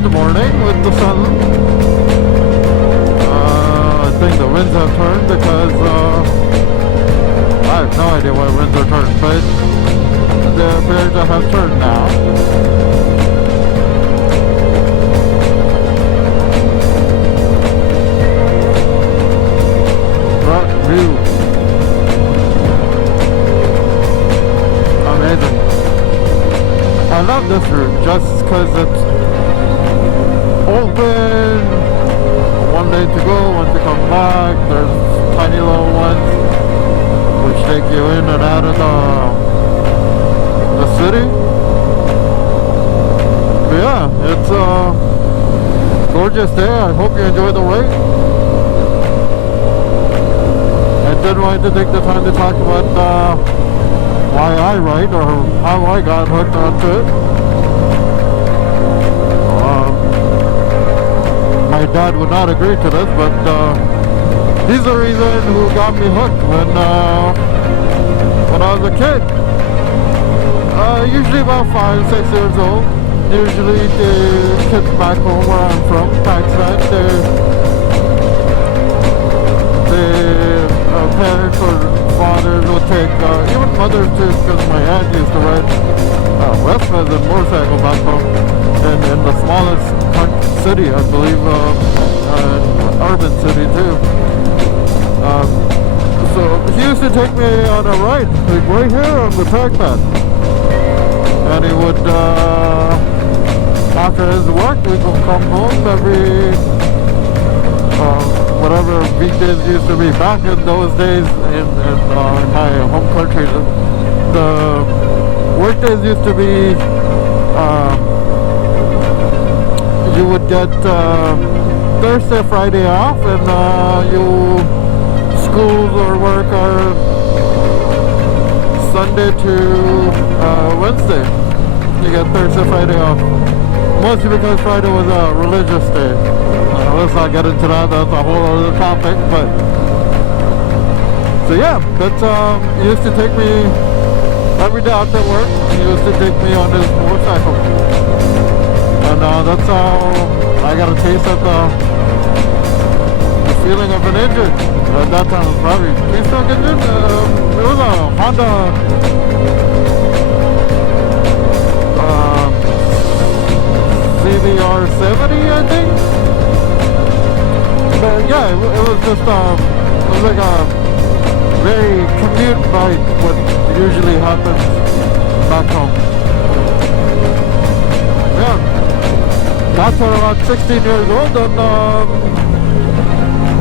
cold morning with the sun. I think the winds have turned because I have no idea why winds are turned, but they appear to have turned now. But view. Amazing. I love this route just because it's open. One day to go, one to come back. There's tiny little ones which take you in and out of the city. But yeah, it's a gorgeous day. I hope you enjoy the ride. I did want to take the time to talk about why I ride or how I got hooked onto it. My dad would not agree to this, but he's the reason who got me hooked when I was a kid. Usually about 5, 6 years old. Usually the kids back home where I'm from, Pakistan, the parents or fathers would take, even mothers too, because my aunt used to ride West Pheasant motorcycle back home in the smallest city, I believe, urban city too. So he used to take me on a ride, like right here on the track pad. And he would, after his work, we would come home every, whatever weekdays used to be. Back in those days in my home country, the work days used to be, you would get Thursday, Friday off, and schools or work are Sunday to Wednesday. You get Thursday, Friday off. Mostly because Friday was a religious day. Let's not get into that. That's a whole other topic. But so yeah, that's he used to take me every day after work. He used to take me on his motorcycle. And that's how I got a taste of the feeling of an engine. At that time it was probably 3-stroke engine. It was a Honda CBR 70, I think. But yeah, it was just it was like a very commute bike, what usually happens back home. Yeah. After about 16 years old, and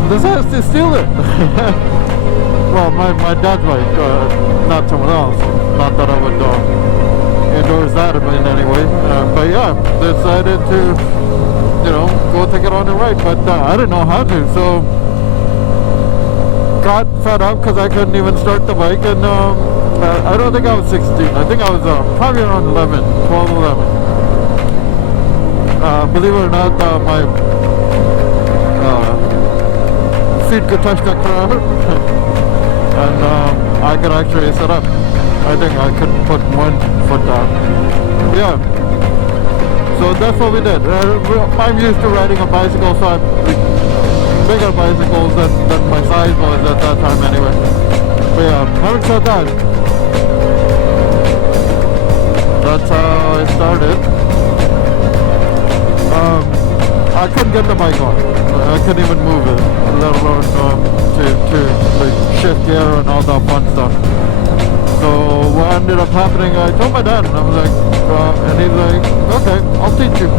decided to steal it. Well, my dad's bike, not someone else. Not that I would endorse that in any way. But yeah, decided to, you know, go take it on a ride. But I didn't know how to, so got fed up because I couldn't even start the bike. And I don't think I was 16. I think I was probably around 11, 12, 11. Believe it or not, my feet could touch the ground, and I could actually sit up. I think I could put one foot down. Yeah. So that's what we did. I'm used to riding a bicycle, so I'm bigger bicycles than my size was at that time anyway. But yeah, having said that, that's how I started. I couldn't get the bike on. I couldn't even move it, let alone to like shift gear and all that fun stuff. So what ended up happening, I told my dad, and I was like, and he's like, okay, I'll teach you.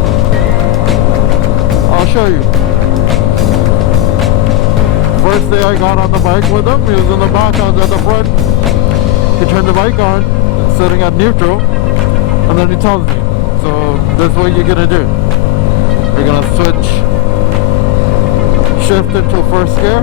I'll show you. First day I got on the bike with him, he was in the back, I was at the front. He turned the bike on, sitting at neutral, and then he tells me, so this is what you're gonna do. You're gonna switch, shift into first gear.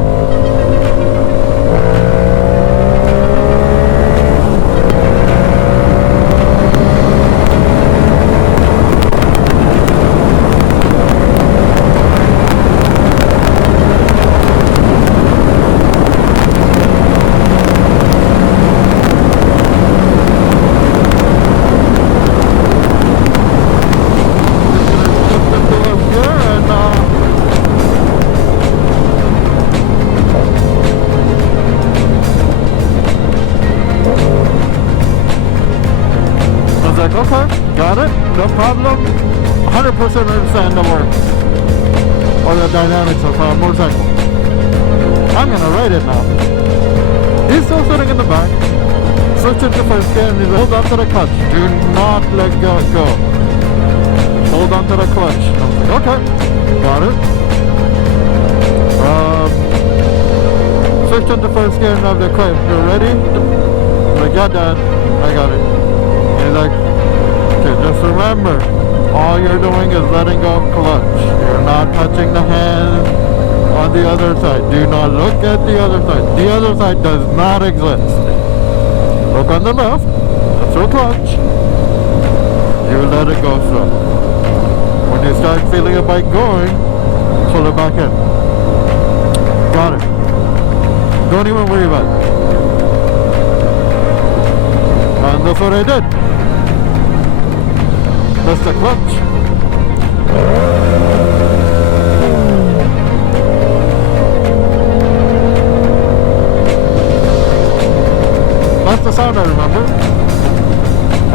Okay, got it, no problem. 100% understand the work or the dynamics of a motorcycle. I'm gonna ride it now. He's still sitting in the back. Switch into first gear and he's like, hold on to the clutch. Do not let go. Hold on to the clutch. I was like, okay, got it. Switch into first gear and I'm like, okay, you're ready? I'm like, yeah, Dad, I got it. And he's like, okay, just remember, all you're doing is letting go of clutch. You're not touching the hand on the other side. Do not look at the other side. The other side does not exist. Look on the left. That's your clutch. You let it go slow. When you start feeling a bike going, pull it back in. Got it. Don't even worry about it. And that's what I did. That's the clutch. That's the sound I remember.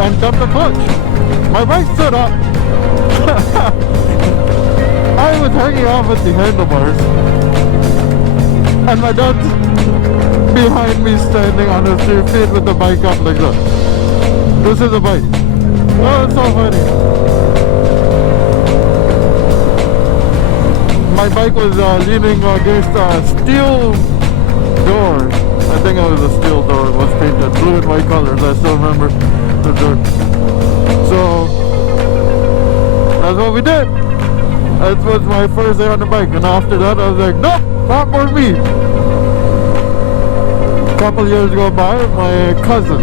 And dump the clutch. My bike stood up. I was hanging off at the handlebars. And my dad's behind me standing on his 2 feet with the bike up like that. This is a bike. Oh, it's so funny. My bike was leaning against a steel door. I think it was a steel door. It was painted blue and white colors. I still remember the door. So that's what we did. That was my first day on the bike. And after that I was like, nope, not for me. A couple years go by, my cousin,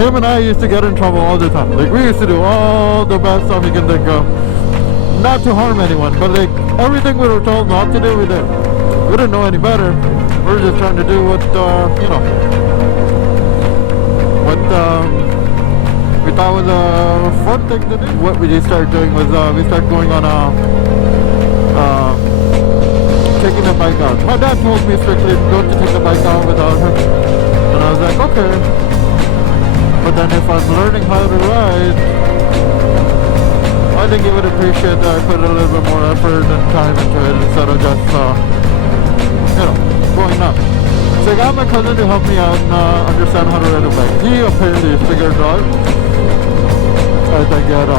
him and I used to get in trouble all the time. Like, we used to do all the bad stuff you can think of. Not to harm anyone, but like everything we were told not to do, we did. We didn't know any better. We were just trying to do what, you know, what we thought was a fun thing to do. What we started doing was we started going on taking the bike out. My dad told me strictly don't you take the bike out without him. And I was like, okay. But then if I'm learning how to ride, I think he would appreciate that I put a little bit more effort and time into it instead of just, you know, going up. So I got my cousin to help me out and understand how to ride a bike. He apparently figured it out. I think that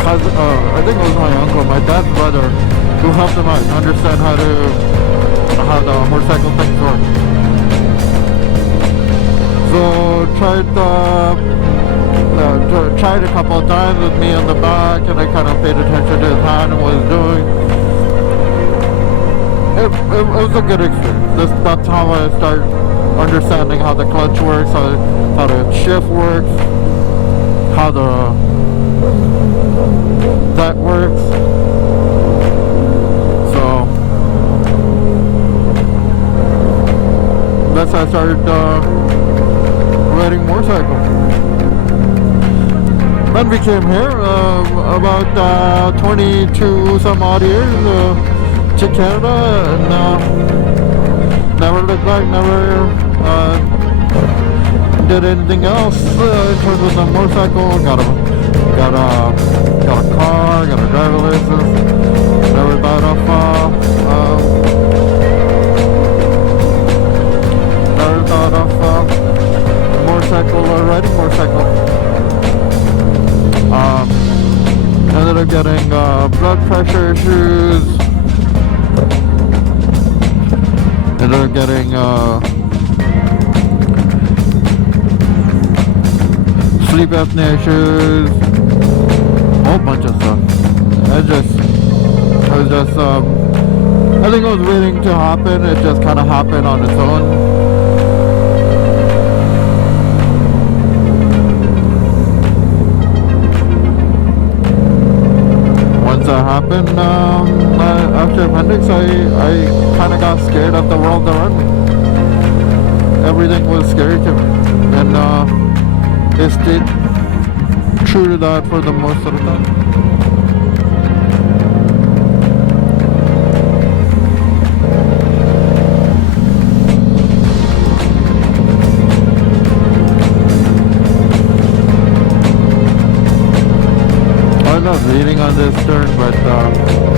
cousin, I think it was my uncle, my dad's brother, who helped him out and understand how the motorcycle things work. So tried a couple of times with me on the back, and I kind of paid attention to his hand and what he was doing. It was a good experience. That's how I started understanding how the clutch works, how the shift works, how that works. So that's how I started riding motorcycle. Then we came here about 22 some odd years to Canada, and never looked back, never did anything else in terms of the motorcycle. Got a car, got a driver license. Never thought of motorcycle or riding motorcycle. Ended up getting blood pressure issues. Ended up getting sleep apnea issues. A whole bunch of stuff. I think it was waiting to happen. It just kind of happened on its own. That happened after appendix, I kind of got scared of the world around me. Everything was scary to me, and it stayed true to that for the most of the time. on this turn, but